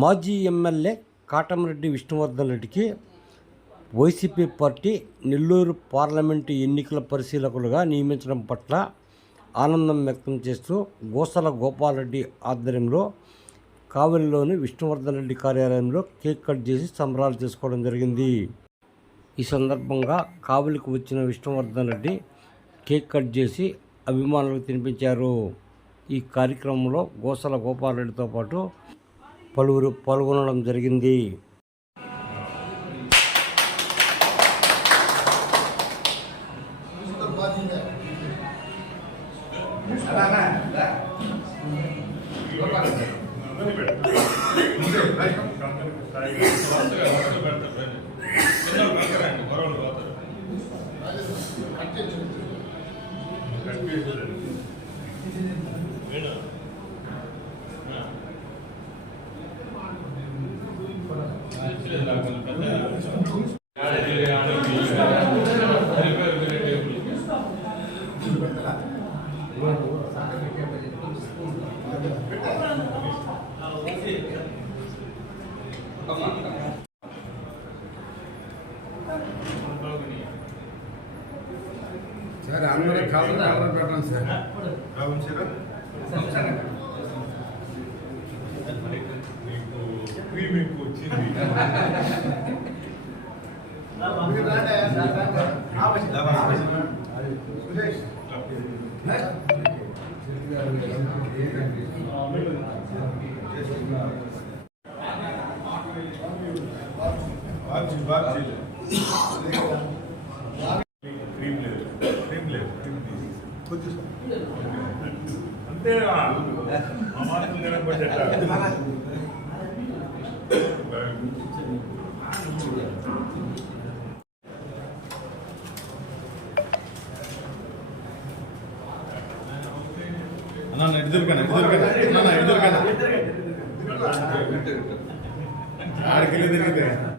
మాజీ ఎమ్మెల్యే కాటమరెడ్డి విష్ణువర్ధన్ రెడ్డికి YCP party Nellore parliament ఎన్నికల పరిశీలకులుగా నియమించడం పట్ల ఆనందం వ్యక్తం చేస్తూ గోసల గోపాలరెడ్డి ఆధ్వర్యంలో కావలిలోని విష్ణువర్ధన్ రెడ్డి కార్యాలయంలో కేక్ కట్ చేసి సంబరాలు చేసుకోవడం జరిగింది. ఈ సందర్భంగా కావలికి వచ్చిన విష్ణువర్ధన్ రెడ్డి కేక్ కట్ చేసి అభిమానులకు తినిపించారు. ఈ కార్యక్రమంలో గోసల గోపాలరెడ్డితో పాటు పలువురు పాల్గొనడం జరిగింది. సరే అందరూ కలర్ కలర్ పెట్టండి సార్? మీకు క్రీమ్ ఎక్కువ వచ్చింది బాబ్జీ బాబ్జీ క్రీమ్ లేదు క్రీమ్ లేదు క్రీమ్ తీసేసి అంతే మా మాత్రం తినకపోతే అన్న ఎదురుకన్నా ఎదురుకన్నా అన్న ఎదురుకన్నా ఆడికి వెళ్ళి తిరిగితే.